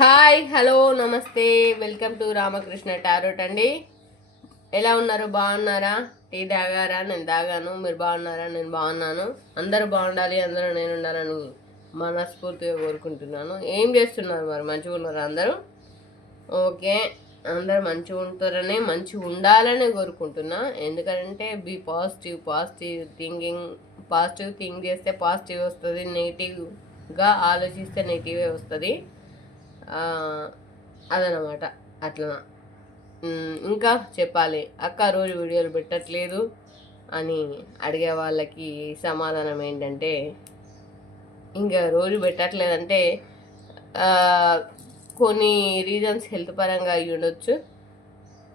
Hi hello నమస్తే welcome to Ramakrishna tarot అండి. ఎలా ఉన్నారు? బాగున్నారా? టీ తాగారా? నేను తాగాను. మీరు బాగున్నారా? నేను బాగున్నాను. అందరూ బాగుండాలి, అందరూ నేను ఉండాలని మనస్ఫూర్తిగా కోరుకుంటున్నాను. ఏం చేస్తున్నారు మరి? మంచిగా ఉన్నారా అందరూ? ఓకే, అందరు మంచిగా ఉంటారని, మంచిగా ఉండాలని కోరుకుంటున్నా. ఎందుకంటే బీ పాజిటివ్, పాజిటివ్ థింక్ చేస్తే పాజిటివ్ వస్తుంది, నెగిటివ్గా ఆలోచిస్తే నెగిటివే వస్తుంది. అదనమాట. అట్లా ఇంకా చెప్పాలి. అక్క రోజు వీడియోలు పెట్టట్లేదు అని అడిగే వాళ్ళకి సమాధానం ఏంటంటే, ఇంకా రోజు పెట్టట్లేదంటే కొన్ని రీజన్స్ హెల్త్ పరంగా అయ్యి ఉండొచ్చు,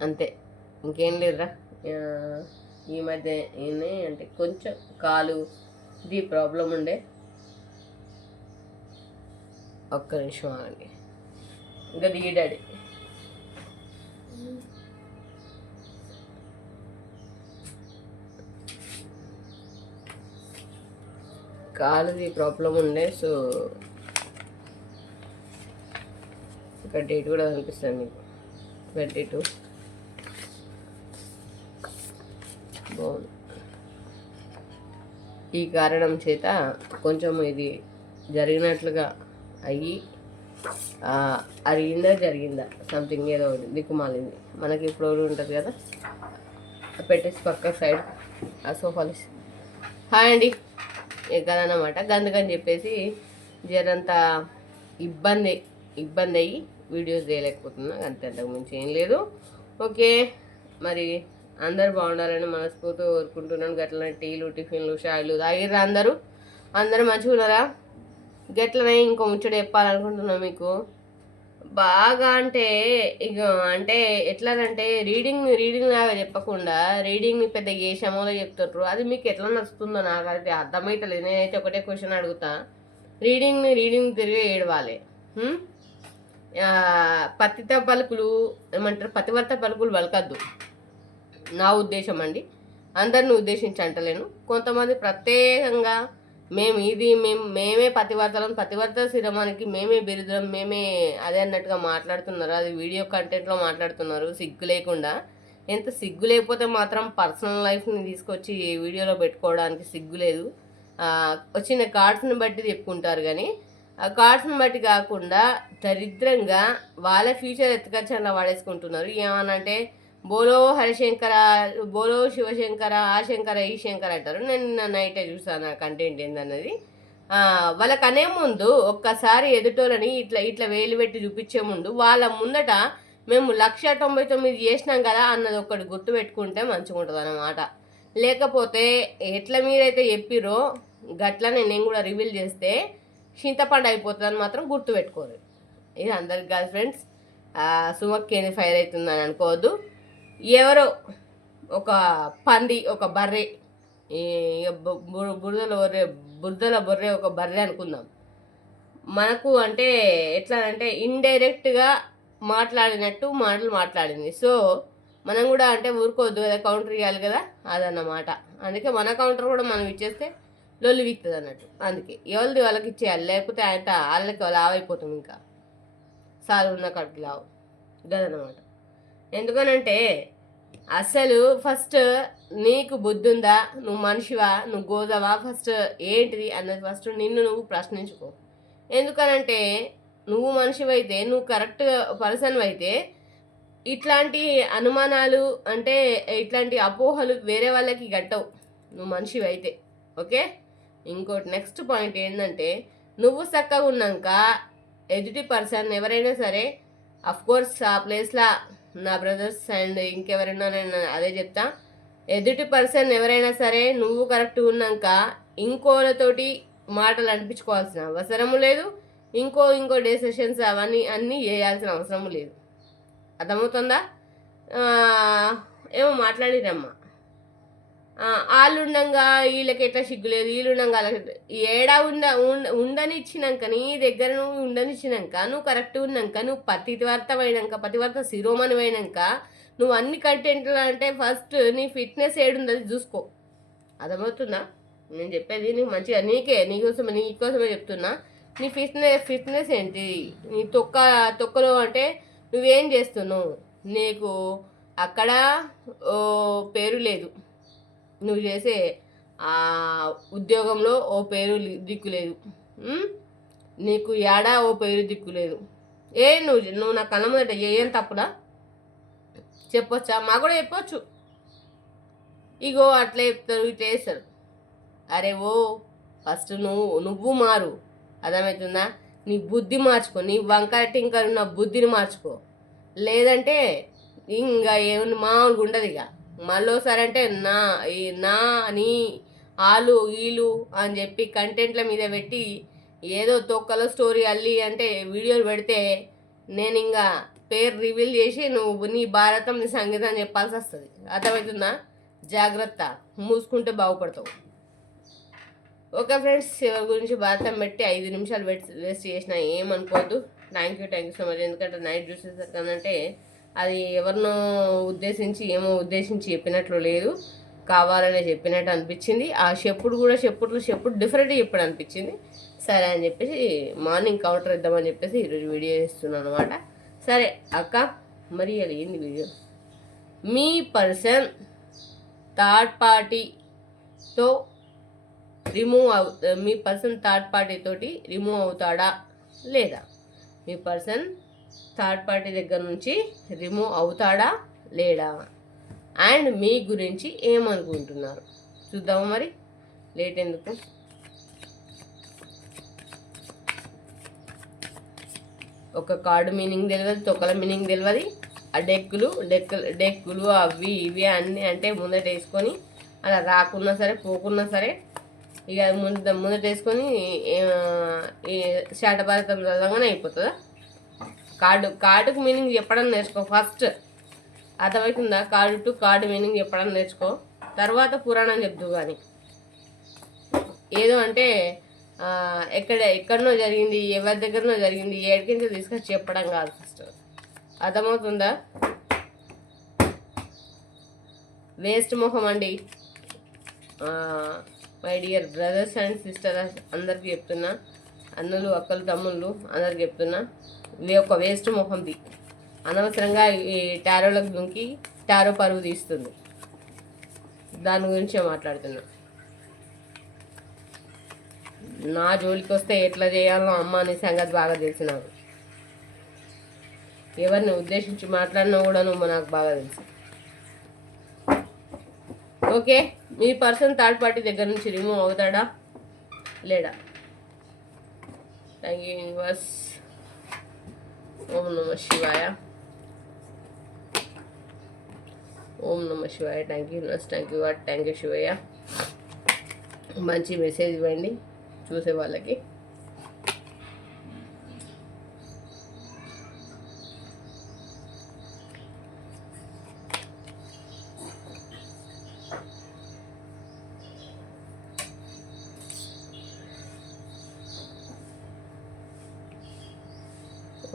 అంతే. ఇంకేం లేదురా. ఈ మధ్య అంటే కొంచెం కాలుది ప్రాబ్లం ఉండే. ఒక్క నిమిషం ఆగండి. ఇంకా దిగిడాడి కాలుది ప్రాబ్లం ఉండే. సో ఇక్కడ డేట్ కూడా కనిపిస్తుంది మీకు, 22. బాగుంది. ఈ కారణం చేత కొంచెం ఇది జరిగినట్లుగా అయ్యి జరిగిందా సంథింగ్ ఏదో దిక్కుమాలింది. మనకి ఇప్పుడు ఉంటుంది కదా, పెట్టేసి పక్క సైడ్ ఆ సోఫాలు. హాయ్ అండి. కదన్నమాట. గందుకని చెప్పేసి జరంత ఇబ్బంది అయ్యి వీడియోస్ చేయలేకపోతున్నా, అంతే. అంతకుమించి ఏం లేదు. ఓకే, మరి అందరు బాగుండాలని మనస్ఫూర్తిగా కోరుకుంటున్నాను. గట్లనే టీలు, టిఫిన్లు, షాయిలు తాగిర్రా? అందరూ మంచిగా ఉన్నారా? గట్లనే ఇంకో ముచ్చట చెప్పాలనుకుంటున్నా మీకు. బాగా అంటే ఇక అంటే ఎట్లాగంటే రీడింగ్ లాగా చెప్పకుండా రీడింగ్ని పెద్ద ఏ శమోలో చెప్తుంటారు. అది మీకు ఎట్లా నచ్చుతుందో నాకు అయితే అర్థమవుతలేదు. నేనైతే ఒకటే క్వశ్చన్ అడుగుతా. రీడింగ్ తిరిగి ఏడవాలి. పతిత పలుకులు ఏమంటారు, పతివర్త పలుకులు పలకద్దు, నా ఉద్దేశం అండి. అందరిని ఉద్దేశించి అంటలేను. కొంతమంది ప్రత్యేకంగా మేమే పతివర్త శిరమానికి మేమే బిరుదులం, మేమే అదే అన్నట్టుగా మాట్లాడుతున్నారు. అది వీడియో కంటెంట్లో మాట్లాడుతున్నారు సిగ్గు లేకుండా. ఎంత సిగ్గు లేకపోతే మాత్రం పర్సనల్ లైఫ్ని తీసుకొచ్చి వీడియోలో పెట్టుకోవడానికి సిగ్గు లేదు. వచ్చిన కార్డ్స్ని బట్టి చెప్పుకుంటారు, కానీ ఆ కార్డ్స్ని బట్టి కాకుండా దరిద్రంగా వాళ్ళ ఫ్యూచర్ ఎత్తుకచ్చంగా వాడేసుకుంటున్నారు. ఏమనంటే బోలో హరిశంకర, బోలో శివశంకర, ఆ శంకర ఈ శంకర అంటారు. నేను నిన్న నైటే చూసాను ఆ కంటెంట్ ఏందన్నది. వాళ్ళకి అనే ముందు ఒక్కసారి ఎదుటోళ్ళని ఇట్లా వేలు పెట్టి చూపించే ముందు వాళ్ళ ముందట మేము 1,99,000 చేసినాం కదా అన్నది ఒక్కటి గుర్తు పెట్టుకుంటే మంచిగా ఉంటుంది అన్నమాట. లేకపోతే ఎట్లా మీరైతే చెప్పిరో గట్లనే నేను కూడా రివీల్ చేస్తే చింతపండు అయిపోతుంది అని మాత్రం గుర్తు పెట్టుకోరు. ఇది అందరికి కాదు ఫ్రెండ్స్. సుమక్కేది ఫైర్ అవుతుందని అనుకోవద్దు. ఎవరో ఒక పంది, ఒక బర్రె, బురదల బొర్రె, ఒక బర్రె అనుకుందాం. మనకు అంటే ఎట్లా అంటే ఇండైరెక్ట్గా మాట్లాడినట్టు మాట్లాడింది. సో మనం కూడా అంటే ఊరుకోవద్దు కదా, కౌంటర్ ఇవ్వాలి కదా, అదన్నమాట. అందుకే మన కౌంటర్ కూడా మనం ఇచ్చేస్తే లొల్లి విక్తుంది అన్నట్టు. అందుకే ఎవరిది వాళ్ళకి ఇచ్చేయాలి, లేకపోతే వాళ్ళకి లావైపోతాం. ఇంకా సార్ ఉన్న కాడికి లావు ఇదన్నమాట. ఎందుకనంటే అసలు ఫస్ట్ నీకు బుద్ధి ఉందా, నువ్వు మనిషివా, నువ్వు గోదవా, ఫస్ట్ ఏంటిది అన్నది ఫస్ట్ నిన్ను నువ్వు ప్రశ్నించుకో. ఎందుకనంటే నువ్వు మనిషివైతే, నువ్వు కరెక్ట్ పర్సన్ అయితే ఇట్లాంటి అనుమానాలు అంటే ఇట్లాంటి అపోహలు వేరే వాళ్ళకి గట్టవు, నువ్వు మనిషివైతే. ఓకే, ఇంకోటి నెక్స్ట్ పాయింట్ ఏంటంటే, నువ్వు చక్కగా ఉన్నాక ఎదుటి పర్సన్ ఎవరైనా సరే, అఫ్కోర్స్ ఆ ప్లేస్లో నా బ్రదర్స్ అండ్ ఇంకెవరైనా నేను అదే చెప్తా, ఎదుటి పర్సన్ ఎవరైనా సరే నువ్వు కరెక్ట్ ఉన్నాక ఇంకోలతోటి మాటలు అనిపించుకోవాల్సిన అవసరము లేదు. ఇంకో డెసిషన్స్ అన్నీ చేయాల్సిన అవసరము లేదు. అర్థమవుతుందా? ఏమో మాట్లాడిరమ్మా, వాళ్ళుండగా వీళ్ళకి ఎట్లా సిగ్గులేదు, వీళ్ళుండగా ఏడా ఉండనిచ్చినాక, నీ దగ్గర నువ్వు ఉండనిచ్చినాక, నువ్వు కరెక్ట్ ఉన్నాక, నువ్వు పతివర్త శిరోమణి అయినాక, నువ్వు అన్ని కంటెంట్లు అంటే ఫస్ట్ నీ ఫిట్నెస్ ఏడుంది అది చూసుకో. అర్థమవుతుందా నేను చెప్పేది? నీకు మంచిగా నీకోసమే చెప్తున్నా. నీ ఫిట్నెస్ ఏంటి? నీ తొక్కలో అంటే నువ్వేం చేస్తున్నావు? నీకు అక్కడ పేరు లేదు, నువ్వు చేసే ఉద్యోగంలో ఓ పేరు దిక్కు లేదు, నీకు ఏడా ఓ పేరు దిక్కు లేదు. నువ్వు నా కళ్ళ ముందట ఏం తప్పులా చెప్పొచ్చా? మా కూడా చెప్పొచ్చు. ఇగో అట్లా చెప్తారు, ఇట్లా చేస్తారు. అరే ఫస్ట్ నువ్వు మారు, అర్థమవుతుందా? నీ బుద్ధి మార్చుకో, నీ వంకర టింకర్ ఉన్న బుద్ధిని మార్చుకో. లేదంటే ఇంకా ఏమన్నా మామూలుగా ఉండదు. ఇక మళ్ళీసారి అంటే నా నీ ఆలు వీలు అని చెప్పి కంటెంట్ల మీద పెట్టి ఏదో తొక్కలో స్టోరీ అల్లి అంటే వీడియోలు పెడితే నేను ఇంకా పేరు రివీల్ చేసి నువ్వు నీ భారతం నీ సంగీతం చెప్పాల్సి వస్తుంది. అర్థమవుతుందా? జాగ్రత్త, మూసుకుంటే బాగుపడతావు. ఓకే ఫ్రెండ్స్, ఎవరి గురించి భారతం పెట్టి 5 నిమిషాలు వేస్ట్ చేసిన ఏమనుకోవద్దు. Thank you so much. ఎందుకంటే నైట్ చూసేసరికి కానంటే అది ఎవరినో ఉద్దేశించి ఉద్దేశించి చెప్పినట్లు లేదు, కావాలనే చెప్పినట్టు అనిపించింది. ఆ చెప్పుడు డిఫరెంట్గా చెప్పడం అనిపించింది. సరే అని చెప్పేసి మార్నింగ్ కౌంటర్ ఇద్దామని చెప్పేసి ఈరోజు వీడియో చేస్తున్నాను అనమాట. సరే అక్క, మరి అది ఏంది వీడియో? మీ పర్సన్ థర్డ్ పార్టీతో మీ పర్సన్ థర్డ్ పార్టీ తోటి రిమూవ్ అవుతాడా లేదా? మీ పర్సన్ థర్డ్ పార్టీ దగ్గర నుంచి రిమూవ్ అవుతాడా లేడా? అండ్ మీ గురించి ఏమనుకుంటున్నారు చూద్దాము. మరి లేట్ ఎందుకు? ఒక కార్డు మీనింగ్ తెలియదు, తొక్కల మీనింగ్ తెలియదు. ఆ డెక్కులు అవి ఇవి అన్నీ అంటే ముందట వేసుకొని అలా రాకున్నా సరే పోకున్నా సరే ఇక ముందట వేసుకొని శాటభారతం చదవగానే అయిపోతుందా? కార్డుకు మీనింగ్ చెప్పడం నేర్చుకో ఫస్ట్, అర్థమవుతుందా? కార్డు మీనింగ్ చెప్పడం నేర్చుకో, తర్వాత పురాణం చెప్దు. కానీ ఏదో అంటే ఎక్కడనో జరిగింది, ఎవరి దగ్గరనో జరిగింది, ఏడికించి తీసుకొచ్చి చెప్పడం కాదు ఫస్ట్. అర్థమవుతుందా? వేస్ట్ మొహం అండి. My dear brothers and sisters అందరికి చెప్తున్నా, అన్నలు అక్కలు తమ్ముళ్ళు అందరికి చెప్తున్నా, ఇవి ఒక వేస్ట్ మొహంది. అనవసరంగా ఈ టారోలకు దుంకి టారో పరువు తీస్తుంది. దాని గురించే మాట్లాడుతున్నా. నా జోలికి వస్తే ఎట్లా చేయాలో అమ్మ అనే సంగతి బాగా తెలిసినావు. ఎవరిని ఉద్దేశించి మాట్లాడినా కూడా నువ్వు నాకు బాగా తెలుసు. ఓకే, మీ పర్సన్ థర్డ్ పార్టీ దగ్గర నుంచి రిమూవ్ అవుతాడా లేడా? Thank you universe. ఓం నమ శివాయ, ఓం నమ శివాయ. Thank you universe, thank you god, thank you Shivayya. మంచి మెసేజ్ ఇవ్వండి చూసే వాళ్ళకి.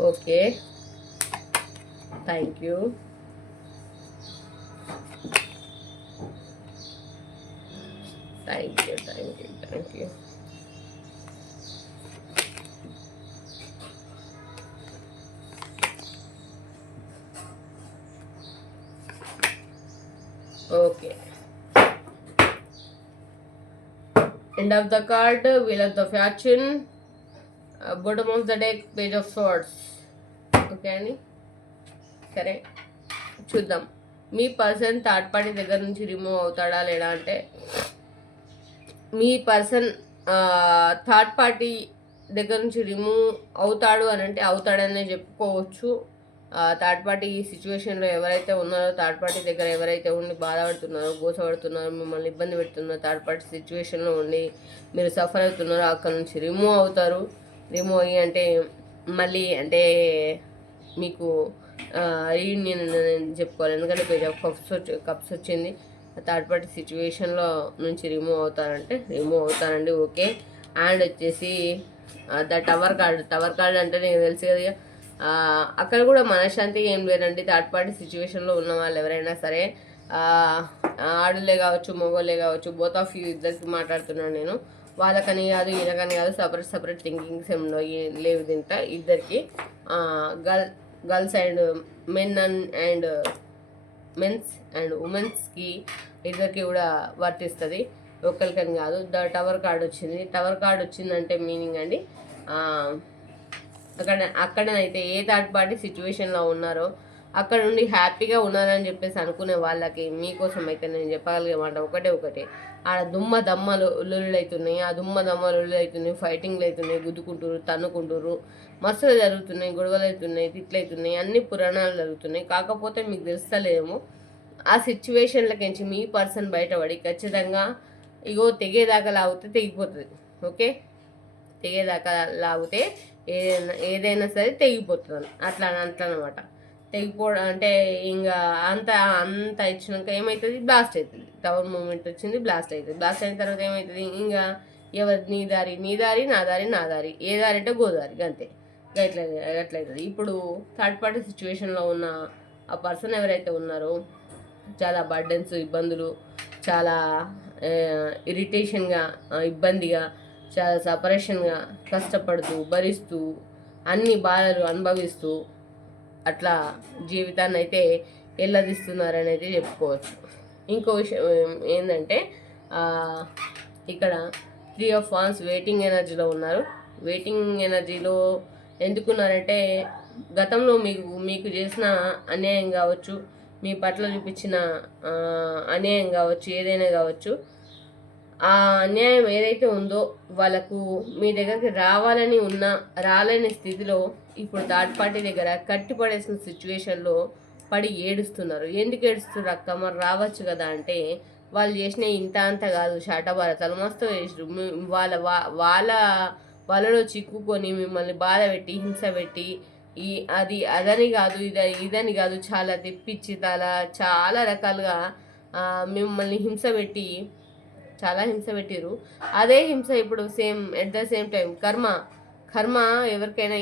Okay, thank you. Thank you, thank you, thank you. Okay, end of the card, wheel of the fortune, bottom of the deck, page of swords. Okay అండి, సరే చూద్దాం. మీ person third party దగ్గర నుంచి remove అవుతాడా లేడా అంటే, మీ పర్సన్ థర్డ్ పార్టీ దగ్గర నుంచి రిమూవ్ అవుతాడు అని అంటే అవుతాడనే చెప్పుకోవచ్చు. థర్డ్ పార్టీ సిచ్యువేషన్లో ఎవరైతే ఉన్నారో, థర్డ్ పార్టీ దగ్గర ఎవరైతే ఉండి బాధపడుతున్నారో, గోసపడుతున్నారో, మిమ్మల్ని ఇబ్బంది పెడుతున్నారో, థర్డ్ పార్టీ సిచ్యువేషన్లో ఉండి మీరు సఫర్ అవుతున్నారో అక్కడ నుంచి రిమూవ్ అవుతారు. రిమూవ్ అయ్యి అంటే మళ్ళీ అంటే మీకు రీయూనియన్ చెప్పుకోవాలి. ఎందుకంటే పేజ్ ఆఫ్ కప్స్ వచ్చింది. థర్డ్ పార్టీ సిచ్యువేషన్లో నుంచి రిమూవ్ అవుతారండి. ఓకే, అండ్ వచ్చేసి ద టవర్ కార్డ్ అంటే నేను తెలుసు కదా, అక్కడ కూడా మనశ్శాంతి ఏం లేదండి. థర్డ్ పార్టీ సిచ్యువేషన్లో ఉన్న వాళ్ళు ఎవరైనా సరే, ఆడలే కావచ్చు మగవాళ్ళే కావచ్చు, బోత్ ఆఫ్ యూ ఇద్దరికి మాట్లాడుతున్నాను నేను. వాళ్ళకని కాదు ఈయనకని కాదు, సపరేట్ థింకింగ్స్ ఏం లేవు దీంట్లో ఇద్దరికి. గర్ల్స్ అండ్ మెన్స్ అండ్ ఉమెన్స్కి ఇద్దరికి కూడా వర్తిస్తుంది, ఒక్కరికని కాదు. టవర్ కార్డ్ వచ్చింది. టవర్ కార్డ్ వచ్చిందంటే మీనింగ్ అండి, అక్కడనైతే ఏ థర్డ్ పార్టీ సిచ్యువేషన్లో ఉన్నారో అక్కడ నుండి హ్యాపీగా ఉన్నారని చెప్పేసి అనుకునే వాళ్ళకి మీకోసం అయితే నేను చెప్పగలిగే మాట ఒకటే, ఆడ దమ్మలు లొల్లులు అవుతున్నాయి, ఫైటింగ్లు అవుతున్నాయి, గుద్దుకుంటారు, తన్నుకుంటారు, మస్తులు జరుగుతున్నాయి, గొడవలు అవుతున్నాయి, తిట్లు అవుతున్నాయి, అన్ని పురాణాలు జరుగుతున్నాయి. కాకపోతే మీకు తెలుస్తలేమో ఆ సిచ్యువేషన్లకించి మీ పర్సన్ బయటపడి ఖచ్చితంగా ఇగో తెగేదాకా లాగితే తెగిపోతుంది. ఓకే, తెగేదాకా లాగితే ఏదైనా సరే తెగిపోతుంది. అట్లా అనమాట. తెగిపోవడం అంటే ఇంకా అంత ఇచ్చినాక ఏమవుతుంది, బ్లాస్ట్ అవుతుంది. టవర్ మూమెంట్ వచ్చింది, బ్లాస్ట్ అవుతుంది. బ్లాస్ట్ అయిన తర్వాత ఏమవుతుంది, ఇంకా ఎవరి నీ దారి నా దారి, ఏ దారి అంటే గోదారి, అంతే. అట్లయితుంది. ఇప్పుడు థర్డ్ పార్టీ సిచ్యువేషన్లో ఉన్న ఆ పర్సన్ ఎవరైతే ఉన్నారో చాలా బర్డెన్స్, ఇబ్బందులు, చాలా ఇరిటేషన్గా, ఇబ్బందిగా, చాలా సపరేషన్గా కష్టపడుతూ భరిస్తూ అన్ని బాధలు అనుభవిస్తూ అట్లా జీవితాన్ని అయితే ఎల్లదిస్తున్నారని అయితే చెప్పుకోవచ్చు. ఇంకో విషయం ఏంటంటే ఇక్కడ 3 of Wands వెయిటింగ్ ఎనర్జీలో ఉన్నారు. వెయిటింగ్ ఎనర్జీలో ఎందుకున్నారంటే గతంలో మీకు చేసిన అన్యాయం కావచ్చు, మీ పట్ల చూపించిన అన్యాయం కావచ్చు, ఏదైనా కావచ్చు, ఆ అన్యాయం ఏదైతే ఉందో వాళ్ళకు మీ దగ్గరికి రావాలని ఉన్నా రాలేని స్థితిలో ఇప్పుడు థర్డ్ పార్టీ దగ్గర కట్టిపడేసిన సిచ్యువేషన్లో పడి ఏడుస్తున్నారు. ఎందుకు ఏడుస్తున్నారు అక్క, మరి రావచ్చు కదా అంటే వాళ్ళు చేసిన ఇంత అంత కాదు, శాటభారతాలు మస్తు వేసారు. వాళ్ళలో చిక్కుకొని మిమ్మల్ని బాధ పెట్టి హింస పెట్టి అదని కాదు ఇదని కాదు చాలా తెప్పించి చాలా రకాలుగా మిమ్మల్ని హింస పెట్టిరు. అదే హింస ఇప్పుడు ఎట్ ద సేమ్ టైం కర్మ ఎవరికైనా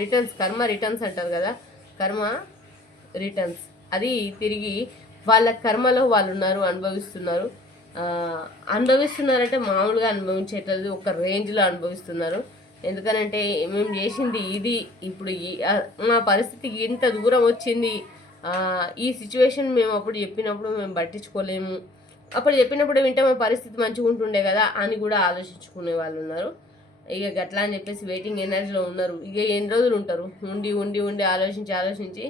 రిటర్న్స్ అంటారు కదా, కర్మ రిటర్న్స్, అది తిరిగి వాళ్ళ కర్మలో వాళ్ళు ఉన్నారు, అనుభవిస్తున్నారంటే మామూలుగా అనుభవించేటది ఒక రేంజ్లో అనుభవిస్తున్నారు. ఎందుకనంటే మేము చేసింది ఇది, ఇప్పుడు మా పరిస్థితి ఇంత దూరం వచ్చింది, ఈ సిచ్యువేషన్ మేము అప్పుడు చెప్పినప్పుడు మేము పట్టించుకోలేము, అప్పుడు చెప్పినప్పుడు వింటే మా పరిస్థితి మంచిగా ఉంటుండే కదా అని కూడా ఆలోచించుకునే వాళ్ళు ఉన్నారు. ఇక గట్లా అని చెప్పేసి వెయిటింగ్ ఎనర్జీలో ఉన్నారు. ఇక ఎన్ని రోజులు ఉంటారు, ఉండి ఆలోచించి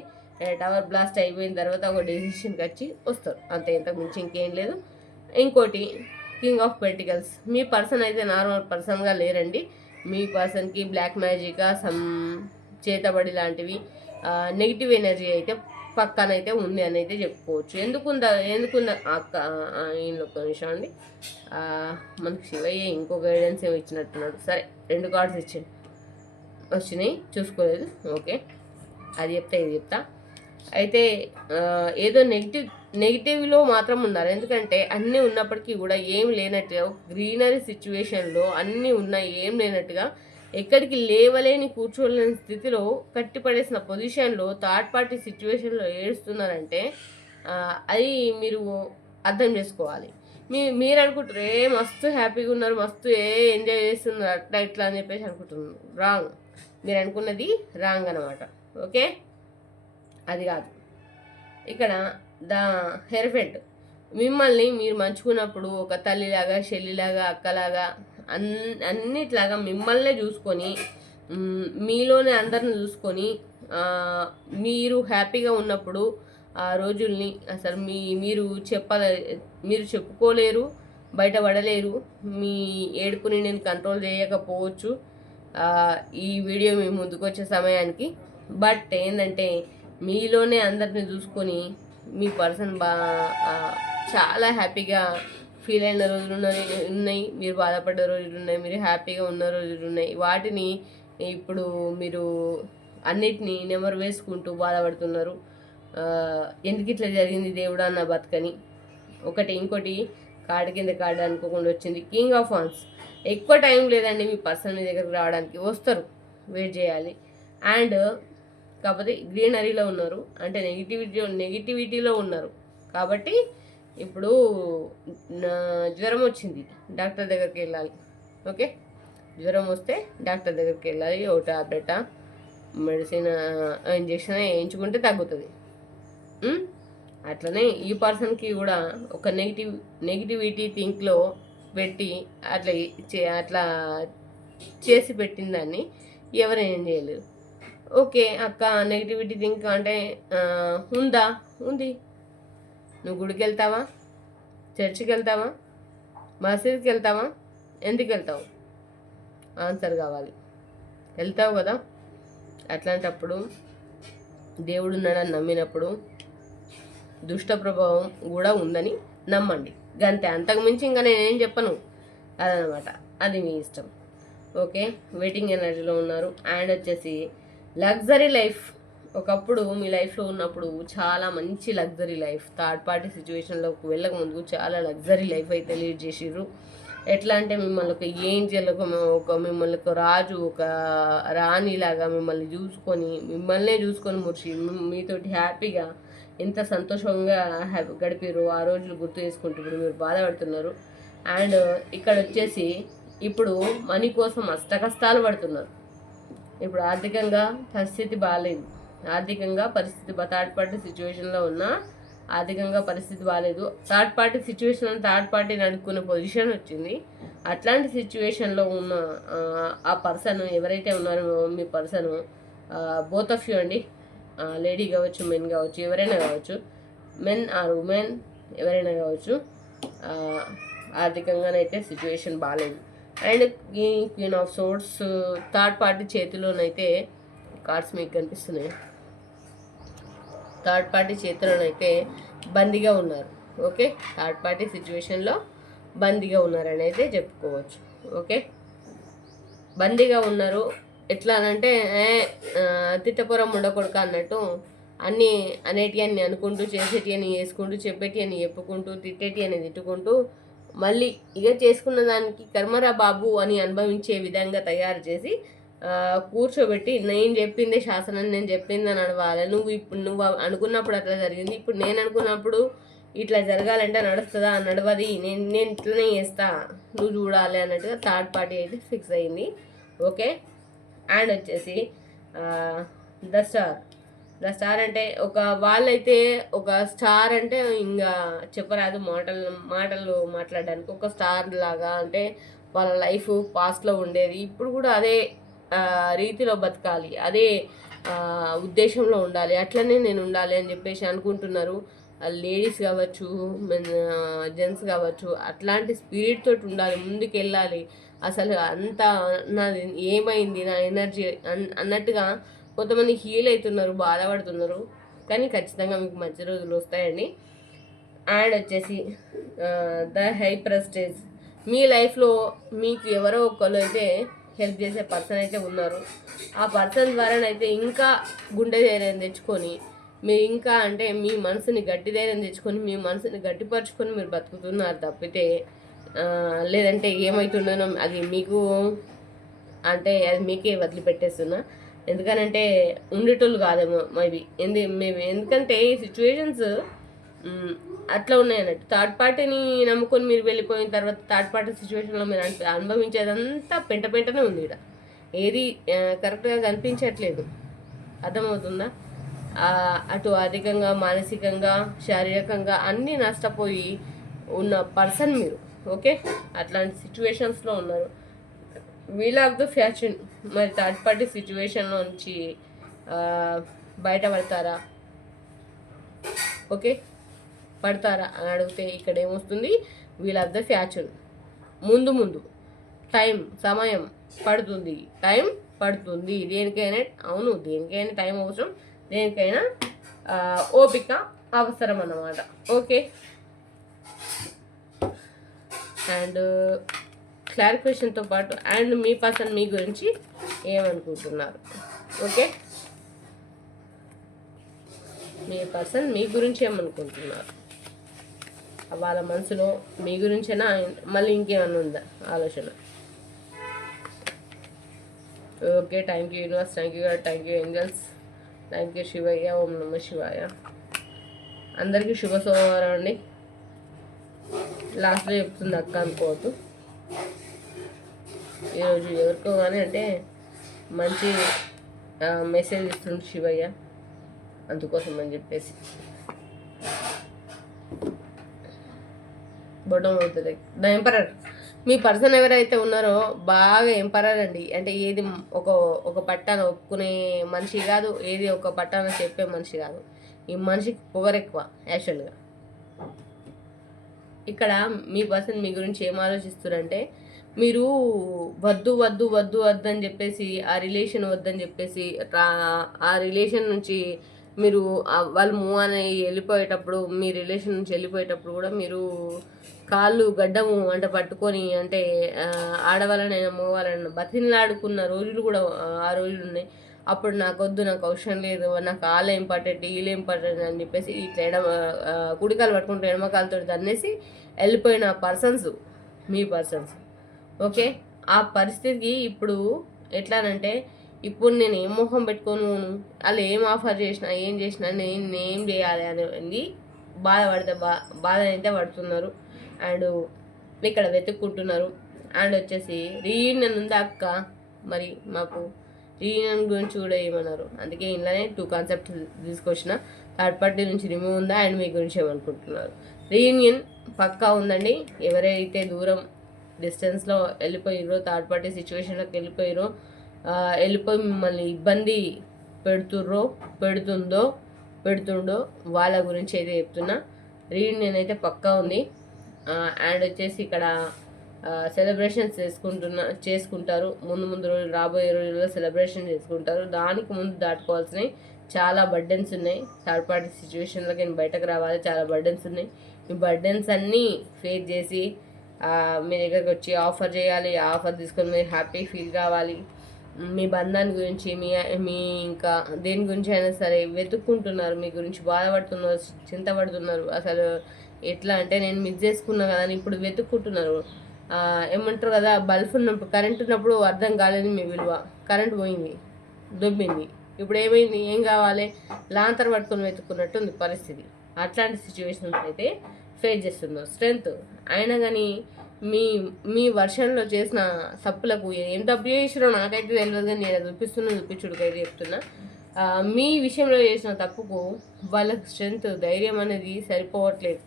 టవర్ బ్లాస్ట్ అయిపోయిన తర్వాత ఒక డెసిషన్కి వచ్చి వస్తారు, అంతే. ఇంతకు మించి ఇంకేం లేదు. ఇంకోటి king of pentacles, me person అయితే నార్మల్ పర్సన్గా లేరండి. మీ పర్సన్కి బ్లాక్ మ్యాజిక్, చేతబడి లాంటివి నెగిటివ్ ఎనర్జీ అయితే పక్కనైతే ఉంది అని అయితే చెప్పుకోవచ్చు. ఎందుకుందా అక్క ఈయన ఒక్క నిమిషం అండి, మనకి శివయ్య ఇంకో గైడెన్స్ ఏమి ఇచ్చినట్టున్నాడు. సరే 2 కార్డ్స్ వచ్చినాయి, చూసుకోలేదు. ఓకే, అది ఇది చెప్తా. అయితే ఏదో నెగిటివ్లో మాత్రం ఉన్నారు. ఎందుకంటే అన్నీ ఉన్నప్పటికీ కూడా ఏం లేనట్టుగా, గ్రీనరీ సిచ్యువేషన్లో అన్నీ ఉన్నాయి, ఏం లేనట్టుగా, ఎక్కడికి లేవలేని కూర్చోలేని స్థితిలో కట్టిపడేసిన పొజిషన్లో థర్డ్ పార్టీ సిచ్యువేషన్లో ఏడుస్తున్నారంటే అది మీరు అర్థం చేసుకోవాలి. మీరు అనుకుంటారు మస్తు హ్యాపీగా ఉన్నారు, మస్తు ఎంజాయ్ చేస్తున్నారు, అట్లా ఇట్లా అని చెప్పేసి అనుకుంటున్నారు. రాంగ్, మీరు అనుకున్నది రాంగ్ అనమాట. ఓకే, అది కాదు. ఇక్కడ ద హెర్ఫెంట్, మిమ్మల్ని మీరు మంచుకున్నప్పుడు ఒక తల్లిలాగా, చెల్లిలాగా, అక్కలాగా, అన్నిట్లాగా మిమ్మల్నే చూసుకొని, మీలోనే అందరిని చూసుకొని మీరు హ్యాపీగా ఉన్నప్పుడు ఆ రోజుల్ని అసలు మీరు చెప్పుకోలేరు, బయటపడలేరు. మీ ఏడుపుని నేను కంట్రోల్ చేయకపోవచ్చు ఈ వీడియో మీ ముందుకు వచ్చే సమయానికి. బట్ ఏంటంటే మీలోనే అందరిని చూసుకొని మీ పర్సన్ చాలా హ్యాపీగా ఫీల్ అయిన రోజులు ఉన్నాయి, మీరు బాధపడ్డ రోజులు ఉన్నాయి, మీరు హ్యాపీగా ఉన్న రోజులు ఉన్నాయి. వాటిని ఇప్పుడు మీరు అన్నిటినీ నెమరు వేసుకుంటూ బాధపడుతున్నారు. ఎందుకు ఇట్లా జరిగింది దేవుడా అన్న బతుకని. ఇంకోటి కార్డు కింద కార్డు అనుకోకుండా వచ్చింది కింగ్ ఆఫ్ వాన్స్. ఎక్కువ టైం లేదండి మీ పర్సన్ మీ దగ్గరకు రావడానికి, వస్తారు, వెయిట్ చేయాలి. అండ్ కాకపోతే గ్రీనరీలో ఉన్నారు, అంటే నెగిటివిటీలో ఉన్నారు. కాబట్టి ఇప్పుడు జ్వరం వచ్చింది, డాక్టర్ దగ్గరికి వెళ్ళాలి. ఓకే, జ్వరం వస్తే డాక్టర్ దగ్గరికి వెళ్ళాలి. ఓ టాబ్లెటా మెడిసిన్ ఇంజక్షన్ వేయించుకుంటే తగ్గుతుంది. అట్లనే ఈ పర్సన్కి కూడా ఒక నెగిటివిటీ థింక్లో పెట్టి అట్లా చేసి పెట్టిన దాన్ని ఎవరు ఏం చేయలేరు. ఓకే అక్క, నెగిటివిటీ థింక్ అంటే ఉంది. నువ్వు గుడికి వెళ్తావా, చర్చికి వెళ్తావా, మసీద్కి వెళ్తావా? ఎందుకు వెళ్తావు? ఆన్సర్ కావాలి. వెళ్తావు కదా. అట్లాంటప్పుడు దేవుడు ఉన్నాడని నమ్మినప్పుడు దుష్ట ప్రభావం కూడా ఉందని నమ్మండి, గంతే. అంతకుమించి ఇంకా నేనేం చెప్పను. అదనమాట, అది మీ ఇష్టం. ఓకే, వెయిటింగ్ ఎనర్జీలో ఉన్నారు. అండ్ వచ్చేసి లగ్జరీ లైఫ్. ఒకప్పుడు మీ లైఫ్లో ఉన్నప్పుడు చాలా మంచి లగ్జరీ లైఫ్, థర్డ్ పార్టీ సిచ్యువేషన్లోకి వెళ్ళక ముందు చాలా లగ్జరీ లైఫ్ అయితే లీడ్ చేసిర్రు. ఎట్లా అంటే మిమ్మల్ని ఒక ఏంజల్, మిమ్మల్ని ఒక రాజు, ఒక రాణిలాగా మిమ్మల్నే చూసుకొని మురిసి మీతోటి హ్యాపీగా ఎంత సంతోషంగా గడిపారు ఆ రోజులు గుర్తు చేసుకుంటూ మీరు బాధపడుతున్నారు. అండ్ ఇక్కడ వచ్చేసి ఇప్పుడు మనీ కోసం అష్టకష్టాలు పడుతున్నారు. ఇప్పుడు ఆర్థికంగా పరిస్థితి బాగాలేదు. థర్డ్ పార్టీ సిచ్యువేషన్లో ఉన్న ఆర్థికంగా పరిస్థితి బాగాలేదు. థర్డ్ పార్టీని అనుకునే పొజిషన్ వచ్చింది. అట్లాంటి సిచ్యువేషన్లో ఉన్న ఆ పర్సన్ ఎవరైతే ఉన్నారో మీ పర్సన్, బోత్ ఆఫ్ యూ అండి, లేడీ కావచ్చు, మెన్ కావచ్చు, ఎవరైనా కావచ్చు, మెన్ ఆర్ ఉమెన్ ఎవరైనా కావచ్చు, ఆర్థికంగానైతే సిచ్యువేషన్ బాగాలేదు. అండ్ ఈ queen of swords third party చేతిలోనైతే కార్డ్స్ మీకు కనిపిస్తున్నాయి. థర్డ్ పార్టీ చేతిలోనైతే బందీగా ఉన్నారు. ఓకే, థర్డ్ పార్టీ సిచ్యువేషన్లో బందీగా ఉన్నారని అయితే చెప్పుకోవచ్చు. ఓకే, బందీగా ఉన్నారు. ఎట్లా అంటే తిట్టపురం ఉండకొడుక అన్నట్టు అన్నీ అనేటి అని అనుకుంటూ, చేసేటి అని చేసుకుంటూ, చెప్పేటి అని చెప్పుకుంటూ, తిట్టేటి అని తిట్టుకుంటూ, మళ్ళీ ఇక చేసుకున్న దానికి కర్మరా బాబు అని అనుభవించే విధంగా తయారు చేసి కూర్చోబెట్టి, నేను చెప్పిందే శాసనం, నేను చెప్పింది నడవాలి. నువ్వు అనుకున్నప్పుడు అట్లా జరిగింది, ఇప్పుడు నేను అనుకున్నప్పుడు ఇట్లా జరగాలంటే నడుస్తుందా? నడవది, నేను ఇట్లనే చేస్తా, నువ్వు చూడాలి అన్నట్టుగా థర్డ్ పార్టీ అయితే ఫిక్స్ అయింది. ఓకే, అండ్ వచ్చేసి ద స్టార్ అంటే వాళ్ళైతే ఒక స్టార్ అంటే ఇంకా చెప్పరాదు, మాటలు మాట్లాడడానికి ఒక స్టార్ లాగా. అంటే వాళ్ళ లైఫ్ పాస్ట్లో ఉండేది, ఇప్పుడు కూడా అదే రీతిలో బతకాలి, అదే ఉద్దేశంలో ఉండాలి, అట్లనే నేను ఉండాలి అని చెప్పేసి అనుకుంటున్నారు. లేడీస్ కావచ్చు, జెంట్స్ కావచ్చు, అట్లాంటి స్పిరిట్ తోటి ఉండాలి, ముందుకు వెళ్ళాలి. అసలు అంతా నాది ఏమైంది, నా ఎనర్జీ అన్నట్టుగా కొంతమంది హీల్ అవుతున్నారు, బాధపడుతున్నారు. కానీ ఖచ్చితంగా మీకు మంచి రోజులు వస్తాయండి. అండ్ వచ్చేసి ద హై ప్రెస్టేజ్. మీ లైఫ్లో మీకు ఎవరో ఒకళ్ళు అయితే హెల్ప్ చేసే పర్సన్ అయితే ఉన్నారు. ఆ పర్సన్ ద్వారానైతే ఇంకా గుండె ధైర్యం తెచ్చుకొని మీరు ఇంకా అంటే మీ మనసుని గట్టి ధైర్యం తెచ్చుకొని మీ మనసుని గట్టిపరుచుకొని మీరు బతుకుతున్నారు తప్పితే లేదంటే ఏమవుతుండనో అది మీకు అంటే అది మీకే వదిలిపెట్టేస్తున్నా. ఎందుకనంటే ఉండేటోళ్ళు కాదేమో మేబీ ఎందుకంటే ఈ సిచ్యువేషన్స్ అట్లా ఉన్నాయి అన్నట్టు. థర్డ్ పార్టీని నమ్ముకొని మీరు వెళ్ళిపోయిన తర్వాత థర్డ్ పార్టీ సిచ్యువేషన్లో మీరు అనుభవించేదంతా పెంటనే ఉంది. ఇక్కడ ఏది కరెక్ట్గా కనిపించట్లేదు, అర్థమవుతుందా? అటు ఆర్థికంగా, మానసికంగా, శారీరకంగా అన్నీ నష్టపోయి ఉన్న పర్సన్ మీరు. ఓకే, అట్లాంటి సిచ్యువేషన్స్లో ఉన్నారు. Wheel of the fashion. మరి థర్డ్ పార్టీ సిచ్యువేషన్లో నుంచి బయటపడతారా? ఓకే, పడతారా అని అడిగితే ఇక్కడ ఏమొస్తుంది? Wheel of the fashion. ముందు సమయం పడుతుంది దేనికైనా. అవును, దేనికైనా టైం అవసరం, దేనికైనా ఓపిక అవసరం అన్నమాట. ఓకే, అండ్ క్లారిఫికేషన్తో పాటు అండ్ మీ పర్సన్ మీ గురించి ఏమనుకుంటున్నారు? ఓకే, మీ పర్సన్ మీ గురించి ఏమనుకుంటున్నారు? వాళ్ళ మనసులో మీ గురించేనా, మళ్ళీ ఇంకేమన్నా ఉందా ఆలోచన? Okay, thank you universe, thank you god, thank you angels, thank you Shivayya. ఓం నమ శివాయ. అందరికీ శుభ సోమవారం అండి. లాస్ట్లో చెప్తుంది అక్క అనుకోవద్దు. ఈరోజు ఎవరికో కానీ అంటే మంచి మెసేజ్ ఇస్తుంది శివయ్య, అందుకోసం అని చెప్పేసి బొటం అవుతుంది ద ఎంపరర్. మీ పర్సన్ ఎవరైతే ఉన్నారో బాగా ఎంపరర్ అండి. అంటే ఏది ఒక ఒక పట్టాన ఒప్పుకునే మనిషి కాదు, ఏది ఒక పట్టాన చెప్పే మనిషి కాదు. ఈ మనిషికి పొగరెక్కువ యాక్చువల్గా. ఇక్కడ మీ పర్సన్ మీ గురించి ఏం ఆలోచిస్తారంటే, మీరు వద్దు వద్దు వద్దు వద్దని చెప్పేసి, ఆ రిలేషన్ వద్దని చెప్పేసి, ఆ రిలేషన్ నుంచి మీరు వాళ్ళు మూవ్ అని వెళ్ళిపోయేటప్పుడు, మీ రిలేషన్ నుంచి వెళ్ళిపోయేటప్పుడు కూడా మీరు కాళ్ళు గడ్డము అంటే పట్టుకొని అంటే ఆడవాళ్ళనైనా మగవాళ్ళనైనా బతిలాడుకున్న రోజులు కూడా ఆ రోజులు ఉన్నాయి. అప్పుడు నాకొద్దు, నాకు అవసరం లేదు, నాకు వాళ్ళే ఇంపార్టెంట్ వీళ్ళే ఇంపార్టెంట్ అని చెప్పేసి ఇట్లా కుడికాలు పట్టుకుంటూ ఎడమకాలతో తన్నేసి వెళ్ళిపోయిన పర్సన్స్ మీ పర్సన్స్. ఓకే, ఆ పరిస్థితికి ఇప్పుడు ఎట్లానంటే, ఇప్పుడు నేను ఏం మొహం పెట్టుకొని వాళ్ళు ఏం ఆఫర్ చేసినా ఏం చేసినా నేనేం చేయాలి అనేది బాధపడితే బాధ అయితే పడుతున్నారు. అండ్ ఇక్కడ వెతుక్కుంటున్నారు. అండ్ వచ్చేసి రీయూనియన్ ఉందా అక్క, మరి మాకు రీయూనియన్ గురించి కూడా ఏమన్నారు. అందుకే ఇంట్లోనే 2 కాన్సెప్ట్ తీసుకొచ్చిన. థర్డ్ పార్టీ నుంచి రిమూవ్ ఉందా అండ్ మీ గురించి ఏమనుకుంటున్నారు. రీయూనియన్ పక్కా ఉందండి. ఎవరైతే దూరం డిస్టెన్స్లో వెళ్ళిపోయిరో, థర్డ్ పార్టీ సిచ్యువేషన్లోకి వెళ్ళిపోయి మిమ్మల్ని ఇబ్బంది పెడుతుండో వాళ్ళ గురించి అయితే చెప్తున్నా. రీయూనియన్ అయితే పక్కా ఉంది. అండ్ వచ్చేసి ఇక్కడ సెలబ్రేషన్స్ చేసుకుంటారు. ముందు రోజులు, రాబోయే రోజుల్లో సెలబ్రేషన్ చేసుకుంటారు. దానికి ముందు దాటుకోవాల్సినవి చాలా బర్డెన్స్ ఉన్నాయి. థర్డ్ పార్టీ సిచ్యువేషన్లోకి బయటకు రావాలి. చాలా బర్డెన్స్ ఉన్నాయి. ఈ బర్డెన్స్ అన్నీ ఫేస్ చేసి మీ దగ్గరకు వచ్చి ఆఫర్ చేయాలి. ఆఫర్ తీసుకొని మీరు హ్యాపీ ఫీల్ కావాలి. మీ బంధాన్ని గురించి మీ ఇంకా దేని గురించి అయినా సరే వెతుక్కుంటున్నారు. మీ గురించి బాధపడుతున్నారు, చింతపడుతున్నారు. అసలు ఎట్లా అంటే నేను మిస్ చేసుకున్నా కదా అని ఇప్పుడు వెతుక్కుంటున్నారు. ఏమంటారు కదా, బల్బ్ ఉన్నప్పుడు, కరెంట్ ఉన్నప్పుడు అర్థం కాలేదు మీ విలువ. కరెంట్ పోయింది, దొబ్బింది. ఇప్పుడు ఏమైంది, ఏం కావాలి, లాంతర్ పట్టుకొని వెతుక్కున్నట్టు ఉంది పరిస్థితి. అట్లాంటి సిచ్యువేషన్స్ అయితే ఫేస్ చేస్తున్నారు. స్ట్రెంగ్త్ అయినా కానీ మీ వర్షన్లో చేసిన తప్పులకు ఏం తప్పు చేసిరో నాకైతే తెలియదు, కానీ నేను చూపించుడికైతే చెప్తున్నా. మీ విషయంలో చేసిన తప్పుకు వాళ్ళకి స్ట్రెంగ్త్, ధైర్యం అనేది సరిపోవట్లేదు.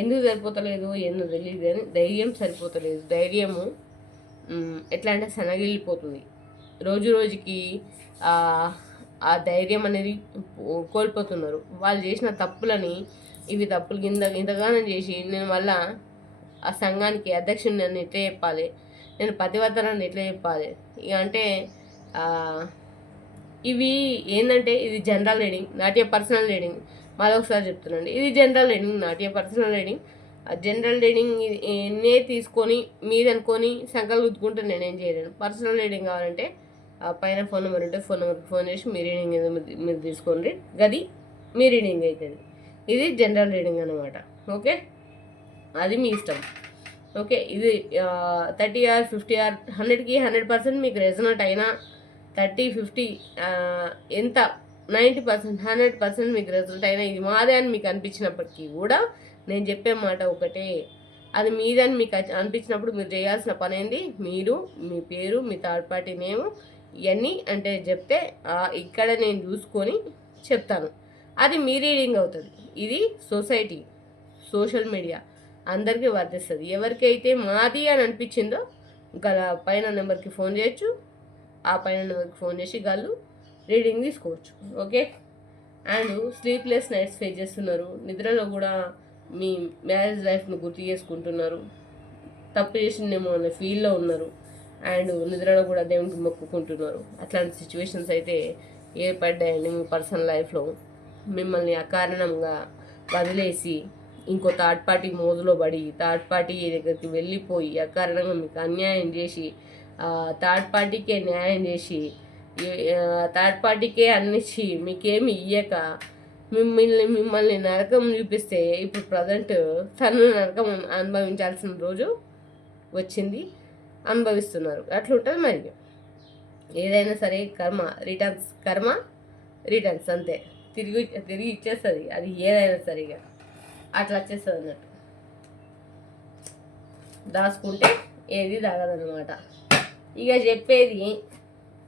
ఎందుకు సరిపోతలేదు ఎందుకు తెలియదు, కానీ ధైర్యం సరిపోతలేదు. ధైర్యము ఎట్లా అంటే సనగిల్లిపోతుంది. రోజు రోజుకి ఆ ధైర్యం అనేది కోల్పోతున్నారు. వాళ్ళు చేసిన తప్పులని, ఇవి తప్పులు ఇంతగానం చేసి నేను మళ్ళా ఆ సంఘానికి అధ్యక్షుడిని నన్ను ఎట్లా చెప్పాలి, నేను పతివర్తనాన్ని ఎట్లా చెప్పాలి. ఇక అంటే ఇవి ఏంటంటే, ఇది general reading, not a personal reading. మరొకసారి చెప్తున్నాండి, ఇది general reading, not a personal reading. General reading నే తీసుకొని మీద అనుకొని సంకలు గుద్దుకుంటే నేనేం చేయలేను. పర్సనల్ రీడింగ్ కావాలంటే పైన ఫోన్ నెంబర్ ఉంటే ఫోన్ నెంబర్కి ఫోన్ చేసి మీ రీడింగ్ ఏదో మీరు తీసుకోండి, గది మీ రీడింగ్ అవుతుంది. ఇది జనరల్ రీడింగ్ అనమాట. ఓకే, అది మీ ఇష్టం. ఓకే, ఇది 30 or 50 or 100కి 100% మీకు రెజొనేట్ అయినా, 30-50 ఎంత 90% 100% మీకు రెజల్ట్ అయినా ఇది మాదే అని మీకు అనిపించినప్పటికీ కూడా నేను చెప్పే మాట ఒకటే, అది మీదని మీకు అనిపించినప్పుడు మీరు చేయాల్సిన పని ఏంది, మీరు మీ పేరు, మీ థర్డ్ పార్టీ నేమ్ ఇవన్నీ అంటే చెప్తే ఇక్కడ నేను చూసుకొని చెప్తాను. అది మీ రీడింగ్ అవుతుంది. ఇది సొసైటీ, సోషల్ మీడియా అందరికీ వర్తిస్తుంది. ఎవరికైతే మాది అని అనిపించిందో ఇంకా పైన నెంబర్కి ఫోన్ చేయొచ్చు. ఆ పైన నెంబర్కి ఫోన్ చేసి వాళ్ళు రీడింగ్ తీసుకోవచ్చు. Okay, and sleepless nights face చేస్తున్నారు. నిద్రలో కూడా మీ మ్యారేజ్ లైఫ్ను గుర్తు చేసుకుంటున్నారు. తప్పు చేసిందేమో అనే ఫీల్లో ఉన్నారు. అండ్ నిద్రలో కూడా దేవునికి మొక్కుకుంటున్నారు. అట్లాంటి సిచ్యువేషన్స్ అయితే ఏర్పడ్డాయండి మీ పర్సనల్ లైఫ్లో. మిమ్మల్ని అకారణంగా వదిలేసి ఇంకో థర్డ్ పార్టీ మోజులో పడి, థర్డ్ పార్టీ దగ్గరికి వెళ్ళిపోయి అకారణంగా మీకు అన్యాయం చేసి, థర్డ్ పార్టీకే న్యాయం చేసి, థర్డ్ పార్టీకే అన్నిచ్చి మీకేమి ఇయ్యక మిమ్మల్ని నరకం చూపిస్తే ఇప్పుడు ప్రజెంట్ తను నరకం అనుభవించాల్సిన రోజు వచ్చింది, అనుభవిస్తున్నారు. అట్లుంటుంది మరి. ఏదైనా సరే కర్మ రిటర్న్స్ అంతే. తిరిగి ఇచ్చేస్తుంది అది, ఏదైనా సరిగా అట్లా వచ్చేస్తుంది అన్నట్టు. దాచుకుంటే ఏది తాగదనమాట. ఇక చెప్పేది,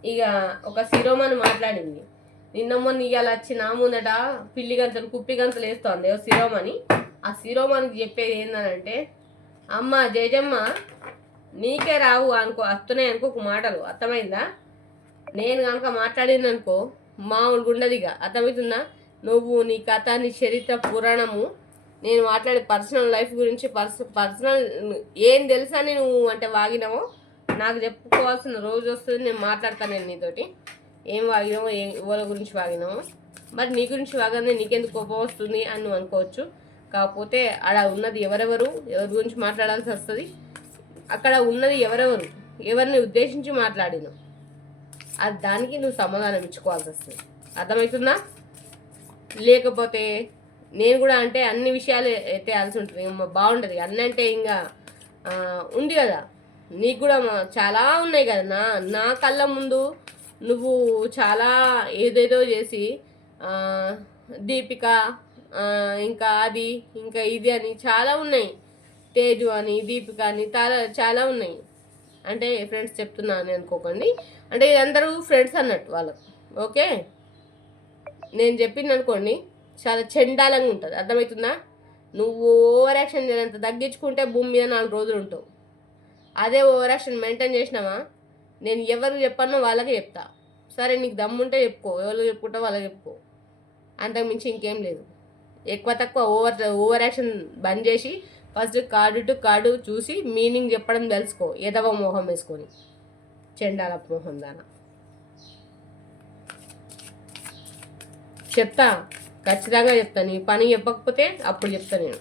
ఇక ఒక శిరోమణి మాట్లాడింది నిన్న మొన్న, ఇవాళ వచ్చి నా ముందట పిల్లి గంతలు కుప్పి గంతలు వేస్తోంది శిరోమణి. ఆ శిరోమణికి చెప్పేది ఏంటంటే, అమ్మ జయజమ్మ నీకే రావు అనుకో, వస్తున్నాయి అనుకో మాటలు, అర్థమైందా? నేను కనుక మాట్లాడింది అనుకో మామూలుగా ఉండదు. ఇక అర్థమవుతుందా? నువ్వు నీ కథ, నీ చరిత్ర, పురాణము, నేను మాట్లాడే పర్సనల్ లైఫ్ గురించి, పర్సనల్ ఏం తెలుసని నువ్వు అంటే వాగినావో నాకు చెప్పుకోవాల్సిన రోజు వస్తుంది. నేను మాట్లాడతాను నేను నీతోటి, ఏం వాగినావో, ఎవరి గురించి వాగినావో. మరి నీ గురించి వాగనే నీకెందుకు కోపం వస్తుంది అని నువ్వు అనుకోవచ్చు. కాకపోతే అక్కడ ఉన్నది ఎవరెవరు, ఎవరి గురించి మాట్లాడాల్సి వస్తుంది, అక్కడ ఉన్నది ఎవరెవరు, ఎవరిని ఉద్దేశించి మాట్లాడినావు, అది దానికి నువ్వు సమాధానం ఇచ్చుకోవాల్సి వస్తుంది. అర్థమవుతుందా? లేకపోతే నేను కూడా అంటే అన్ని విషయాలు ఎత్తేయాల్సి ఉంటుంది, బాగుంటుంది. అన్నీ అంటే ఇంకా ఉంది కదా, నీకు కూడా చాలా ఉన్నాయి కదా. నా కళ్ళ ముందు నువ్వు చాలా ఏదేదో చేసి దీపిక ఇంకా అది ఇంకా ఇది అని చాలా ఉన్నాయి, తేజు అని దీపిక అని చాలా ఉన్నాయి. అంటే ఫ్రెండ్స్ చెప్తున్నాను అనుకోకండి, అంటే అందరూ ఫ్రెండ్స్ అన్నట్టు వాళ్ళకు. ఓకే, నేను చెప్పింది అనుకోండి చాలా చండాలంగా ఉంటుంది. అర్థమవుతుందా? నువ్వు ఓవర్ యాక్షన్ చేయనంత తగ్గించుకుంటే భూమి మీద 4 రోజులు ఉంటావు. అదే ఓవర్ యాక్షన్ మెయింటైన్ చేసినావా, నేను ఎవరికి చెప్పానో వాళ్ళకే చెప్తా. సరే నీకు దమ్ముంటే చెప్పుకో, ఎవరు చెప్పుకుంటా వాళ్ళకి చెప్పుకో, అంతకుమించి ఇంకేం లేదు. ఎక్కువ తక్కువ ఓవర్ యాక్షన్ బంద్ చేసి ఫస్ట్ కార్డు టు కార్డు చూసి మీనింగ్ చెప్పడం తెలుసుకో. ఎదవ మోహం వేసుకొని చెండాల మోహం దాన చెప్తా, ఖచ్చితంగా చెప్తా. నీ పని చెప్పకపోతే అప్పుడు చెప్తా నేను.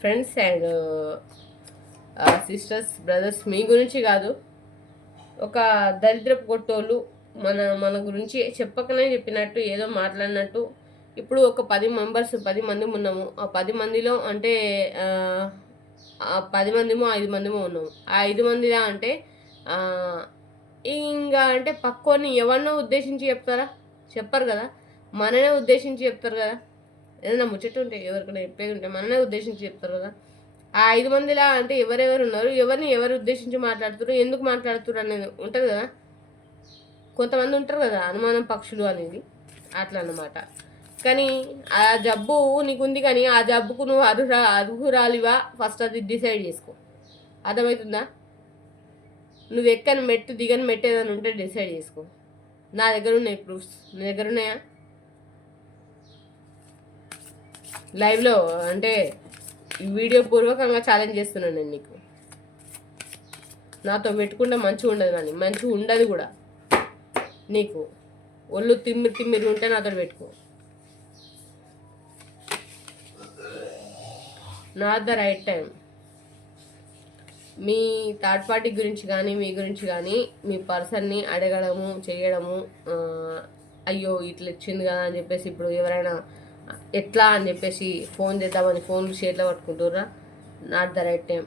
ఫ్రెండ్స్ అండ్ సిస్టర్స్, బ్రదర్స్, మీ గురించి కాదు, ఒక దరిద్రపు కొట్టోళ్ళు మన గురించి చెప్పకనే చెప్పినట్టు ఏదో మాట్లాడినట్టు. ఇప్పుడు ఒక 10 మంది ఉన్నాము. ఆ 10 మందిలో అంటే 10 మందిమో 5 మందిమో ఉన్నాము. ఆ 5 మందిలా అంటే ఇంకా అంటే పక్కోని ఎవరినో ఉద్దేశించి చెప్తారా? చెప్పరు కదా, మననే ఉద్దేశించి చెప్తారు కదా. ఏదైనా ముచ్చట ఉంటే ఎవరికైనా చెప్పేది ఉంటే మననే ఉద్దేశించి చెప్తారు కదా. ఆ 5 మందిలా అంటే ఎవరెవరు ఉన్నారు, ఎవరు ఉద్దేశించి మాట్లాడుతారు, ఎందుకు మాట్లాడుతారు అనేది ఉంటుంది కదా. కొంతమంది ఉంటారు కదా అనుమానం పక్షులు అనేది, అట్లా అన్నమాట. కానీ ఆ జబ్బు నీకుంది, కానీ ఆ జబ్బుకు నువ్వు అర్హురాలివా ఫస్ట్ అది డిసైడ్ చేసుకో. అర్థమవుతుందా? నువ్వు ఎక్కని మెట్టు దిగని మెట్టు ఏదైనా ఉంటే డిసైడ్ చేసుకో. నా దగ్గర ఉన్నాయి ప్రూఫ్స్, నీ దగ్గర ఉన్నాయా? లైవ్లో అంటే వీడియో పూర్వకంగా ఛాలెంజ్ చేస్తున్నాను నేను నీకు. నాతో పెట్టుకుంటే మంచిగా ఉండదు, కానీ మంచిగా ఉండదు కూడా. నీకు ఒళ్ళు తిమ్మిరి ఉంటే నాతో పెట్టుకో. Not the right time. Me third party గురించి కానీ మీ గురించి కానీ మీ పర్సన్ని అడగడము చేయడము, అయ్యో ఇట్లా ఇచ్చింది కదా అని చెప్పేసి ఇప్పుడు ఎవరైనా ఎట్లా అని చెప్పేసి ఫోన్ చేద్దామని ఫోన్లు చేతిలో పట్టుకుంటుర్రా? Not the right time.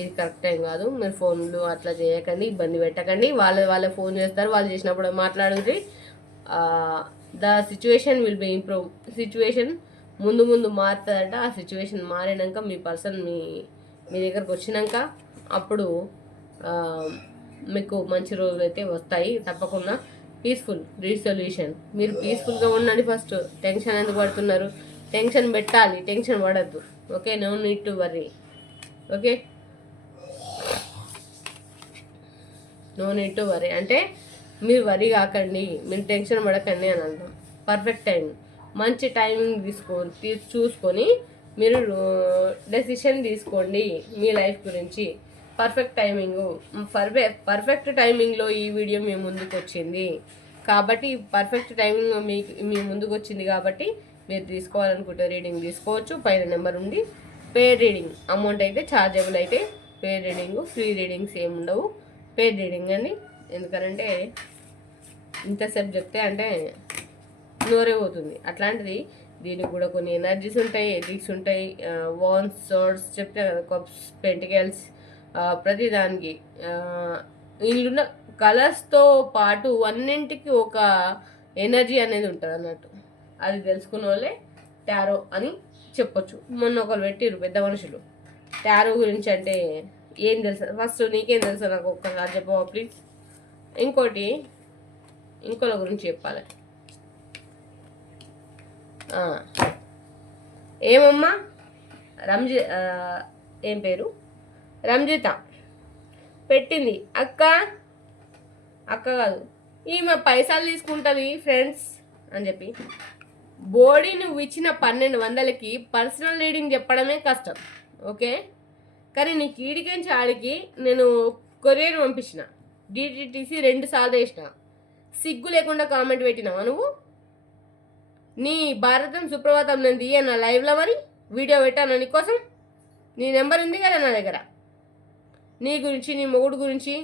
ఇది కరెక్ట్ టైం కాదు. మీరు ఫోన్లు అట్లా చేయకండి, ఇబ్బంది పెట్టకండి. వాళ్ళే ఫోన్ చేస్తారు, వాళ్ళు చేసినప్పుడు మాట్లాడుతుంది. The situation will be improve. Situation ముందు మారుతుందట. ఆ సిచ్యువేషన్ మారినాక మీ పర్సన్ మీ దగ్గరకు వచ్చినాక అప్పుడు మీకు మంచి రోజులు అయితే వస్తాయి తప్పకుండా. Peaceful resolution. మీరు పీస్ఫుల్గా ఉండండి ఫస్ట్. టెన్షన్ ఎందుకు పడుతున్నారు? టెన్షన్ పెట్టాలి, టెన్షన్ పడద్దు. Okay, no need to worry. Okay, no need to worry అంటే మీరు వరీ కాకండి, మీరు టెన్షన్ పడకండి అని అంటాం. పర్ఫెక్ట్ టైం, మంచి టైమింగ్ చూసుకొని మీరు డెసిషన్ తీసుకోండి మీ లైఫ్ గురించి. పర్ఫెక్ట్ టైమింగ్లో ఈ వీడియో మీ ముందుకు వచ్చింది కాబట్టి, పర్ఫెక్ట్ టైమింగ్ మీ ముందుకు వచ్చింది కాబట్టి మీరు తీసుకోవాలనుకుంటే రీడింగ్ తీసుకోవచ్చు. పైన నెంబర్ ఉంది. పేడ్ రీడింగ్ అమౌంట్ అయితే ఛార్జబుల్, అయితే పేడ్ రీడింగ్, ఫ్రీ రీడింగ్స్ ఏమి ఉండవు. పేడ్ రీడింగ్ అండి. ఎందుకంటే ఇంతసేపు చెప్తే అంటే నోరే పోతుంది. అట్లాంటిది దీనికి కూడా కొన్ని ఎనర్జీస్ ఉంటాయి, ఎథిక్స్ ఉంటాయి. వాన్స్, సోర్స్ చెప్తే కదా, కప్స్, పెంటికల్స్, ప్రతిదానికి ఇందులో కలర్స్తో పాటు అన్నింటికి ఒక ఎనర్జీ అనేది ఉంటుంది అన్నట్టు. అది తెలుసుకున్న వాళ్ళే టారో అని చెప్పొచ్చు. మొన్న ఒకరు పెట్టిరు పెద్ద మనుషులు టారో గురించి. అంటే ఏం తెలుసు ఫస్ట్ నీకేం తెలుసు నాకు ఒక్కసారి చెప్పవా ప్లీజ్. ఇంకోటి ఇంకోళ్ళ గురించి చెప్పాలి. ఏమమ్మా ఏం పేరు రంజిత పెట్టింది. అక్క కాదు ఈమె పైసలు తీసుకుంటుంది ఫ్రెండ్స్ అని చెప్పి బోడీ నువ్వు ఇచ్చిన 1200కి పర్సనల్ రీడింగ్ చెప్పడమే కష్టం. ఓకే, కానీ నీకు ఈడికించి ఆడికి నేను కొరియర్ పంపించిన, డిటిటీసీ 2 సార్లు వేసిన, సిగ్గు లేకుండా కామెంట్ పెట్టినావా నువ్వు? నీ భారతం సుప్రభాతం నేను తీయనా లైవ్లో, మరి వీడియో పెట్టాను నీకోసం. నీ నెంబర్ ఉంది కదా నా దగ్గర. నీ గురించి, నీ మొగుడు గురించి,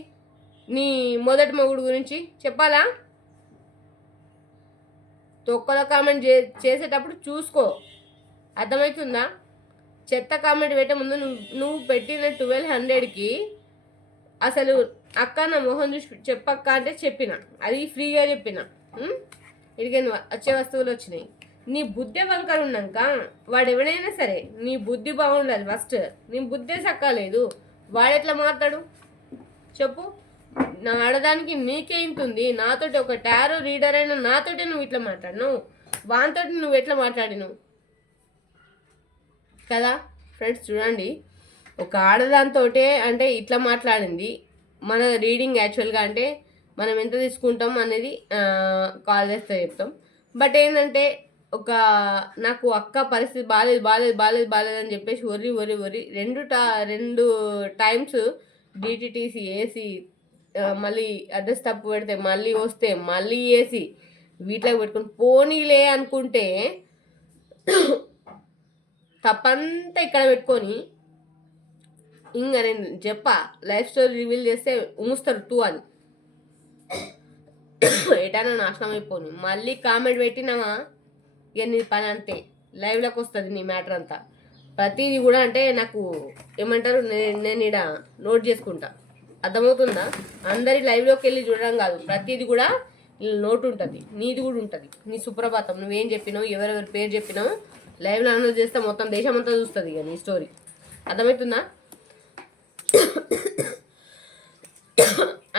నీ మొదటి మొగుడు గురించి చెప్పాలా? తొక్కల కామెంట్ చేసేటప్పుడు చూసుకో, అర్థమవుతుందా? చెత్త కామెంట్ పెట్టే ముందు నువ్వు పెట్టిన 1200కి అసలు అక్క నా మొహం చూసి చెప్పక్క అంటే చెప్పిన, అది ఫ్రీగా చెప్పిన. ఇదిగే వచ్చే వస్తువులు వచ్చినాయి. నీ బుద్ధి వంకర ఉన్నాక వాడు ఎవడైనా సరే నీ బుద్ధి బాగుండాలి ఫస్ట్. నీ బుద్ధే సక్కలేదు, వాడెట్లా మాట్లాడు చెప్పు? నా ఆడదానికి నీకేంటుంది? నాతోటి ఒక టారో రీడర్ అయినా నాతోటి నువ్వు ఇట్లా మాట్లాడినావు, వానితోటి నువ్వు ఎట్లా మాట్లాడినావు కదా ఫ్రెండ్స్. చూడండి, ఒక ఆడదాంతో అంటే ఇట్లా మాట్లాడింది. మన రీడింగ్ యాక్చువల్గా అంటే మనం ఎంత తీసుకుంటాం అనేది కాల్ చేస్తే చెప్తాం. బట్ ఏంటంటే నాకు అక్క పరిస్థితి బాగాలేదు అని చెప్పేసి ఒర్రి 2 టైమ్స్ డిటిటీసీ వేసి మళ్ళీ అడ్రస్ తప్పు పెడితే మళ్ళీ వస్తే మళ్ళీ వేసి వీటిలోకి పెట్టుకుని పోనీలే అనుకుంటే తప్పంతా ఇక్కడ పెట్టుకొని ఇంకా నేను లైఫ్ స్టోరీ రివీల్ చేస్తే ఉంచుతారు 2 అని ఎటైనా నాశనం అయిపోను. మళ్ళీ కామెంట్ పెట్టినావా ఇక నీ పని అంతే, లైవ్లోకి వస్తుంది నీ మ్యాటర్ అంతా. ప్రతిదీ కూడా అంటే నాకు ఏమంటారు, నేను ఇక్కడ నోట్ చేసుకుంటా, అర్థమవుతుందా? అందరి లైవ్లోకి వెళ్ళి చూడడం కాదు, ప్రతిదీ కూడా నోట్ ఉంటుంది, నీది కూడా ఉంటుంది. నీ సుప్రభాతం నువ్వేం చెప్పినావు, ఎవరెవరి పేరు చెప్పినావు లైవ్లో అనౌన్స్ చేస్తే మొత్తం దేశం అంతా చూస్తుంది ఇక నీ స్టోరీ, అర్థమవుతుందా?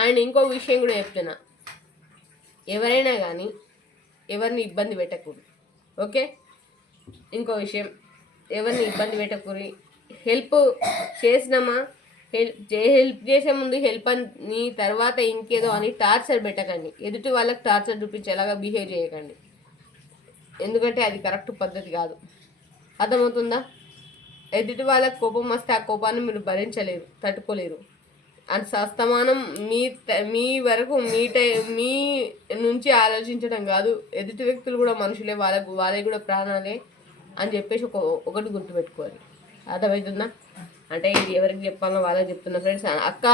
అండ్ ఇంకో విషయం కూడా చెప్తున్నా, ఎవరైనా కానీ ఎవరిని ఇబ్బంది పెట్టకూడదు. ఓకే, ఇంకో విషయం, ఎవరిని ఇబ్బంది పెట్టకూడదు. హెల్ప్ చేసినామా, హెల్ప్ చేసే ముందు హెల్ప్ అని తర్వాత ఇంకేదో అని టార్చర్ పెట్టకండి. ఎదుటి వాళ్ళకి టార్చర్ చూపించేలాగా బిహేవ్ చేయకండి, ఎందుకంటే అది కరెక్ట్ పద్ధతి కాదు, అర్థమవుతుందా? ఎదుటి వాళ్ళకి కోపం వస్తే ఆ కోపాన్ని మీరు భరించలేరు, తట్టుకోలేరు. అండ్ సస్తమానం మీ వరకు మీ నుంచి ఆలోచించడం కాదు. ఎదుటి వ్యక్తులు కూడా మనుషులే, వాళ్ళకి కూడా ప్రాణాలే అని చెప్పేసి ఒకటి గుర్తుపెట్టుకోవాలి, అర్థమవుతుందా? అంటే ఇది ఎవరికి చెప్పాలో వాళ్ళకి చెప్తున్నా ఫ్రెండ్స్. అక్క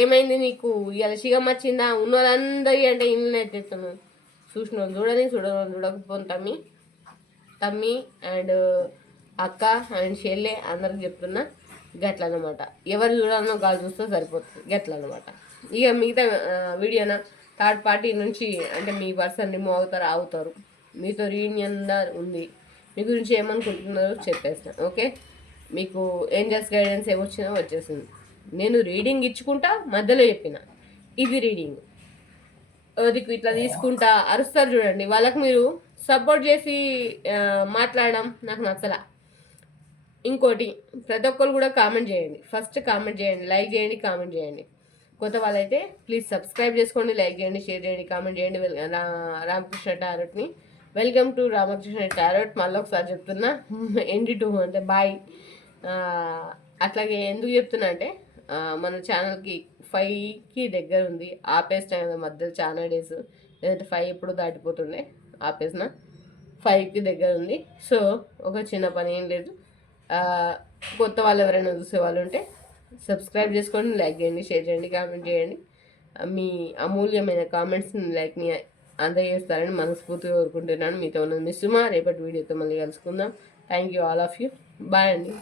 ఏమైంది నీకు, ఇవాళ శిగం వచ్చిందా? ఉన్న వాళ్ళందరి అంటే ఇల్లు ఎత్తేస్తున్నాను, చూసిన వాళ్ళు చూడని, చూడకపోతే తమ్మి అండ్ అక్క అండ్ చెల్లె అందరికి చెప్తున్నా, గట్ల అనమాట. ఎవరు చూడాలనో గాలి చూస్తే సరిపోతుంది, గట్ల అనమాట. ఇక మిగతా వీడియోనా థర్డ్ పార్టీ నుంచి అంటే మీ పర్సన్ రిమూవ్ అవుతారు, మీతో రీయూనియన్ ఉంది, మీ గురించి ఏమనుకుంటున్నారో చెప్పేస్తాను. ఓకే, మీకు ఏంజల్స్ గైడెన్స్ ఏమొచ్చినా వచ్చేసింది. నేను రీడింగ్ ఇచ్చుకుంటా, మధ్యలో చెప్పిన ఇది రీడింగ్, అదికు ఇట్లా తీసుకుంటా అరుస్తారు చూడండి, వాళ్ళకి మీరు సపోర్ట్ చేసి మాట్లాడడం నాకు నచ్చలా. ఇంకోటి, ప్రతి ఒక్కరు కూడా కామెంట్ చేయండి, ఫస్ట్ కామెంట్ చేయండి, లైక్ చేయండి, కామెంట్ చేయండి. కొత్త వాళ్ళైతే ప్లీజ్ సబ్స్క్రైబ్ చేసుకోండి, లైక్ చేయండి, షేర్ చేయండి, కామెంట్ చేయండి. రామకృష్ణ టారోట్ని వెల్కమ్ టు రామకృష్ణ టారోట్. మళ్ళీ ఒకసారి చెప్తున్నా, ND2 అంటే బాయ్. అట్లాగే ఎందుకు చెప్తున్నా అంటే మన ఛానల్కి 5కి దగ్గర ఉంది, ఆపేసిన మధ్యలో చాలా డేస్, లేదంటే 5 ఎప్పుడు దాటిపోతుండే, ఆపేసిన 5కి దగ్గర ఉంది. సో ఒక చిన్న పని ఏం లేదు, కొత్త వాళ్ళు ఎవరైనా చూసే వాళ్ళు ఉంటే సబ్స్క్రైబ్ చేసుకోండి, లైక్ చేయండి, షేర్ చేయండి, కామెంట్ చేయండి. మీ అమూల్యమైన కామెంట్స్ని లైక్ని అందజేస్తారని మనస్ఫూర్తిగా కోరుకుంటున్నాను. మీతో ఉన్న మిస్సుమా. రేపటి వీడియోతో మళ్ళీ కలుసుకుందాం. Thank you all of you. Bye అండి.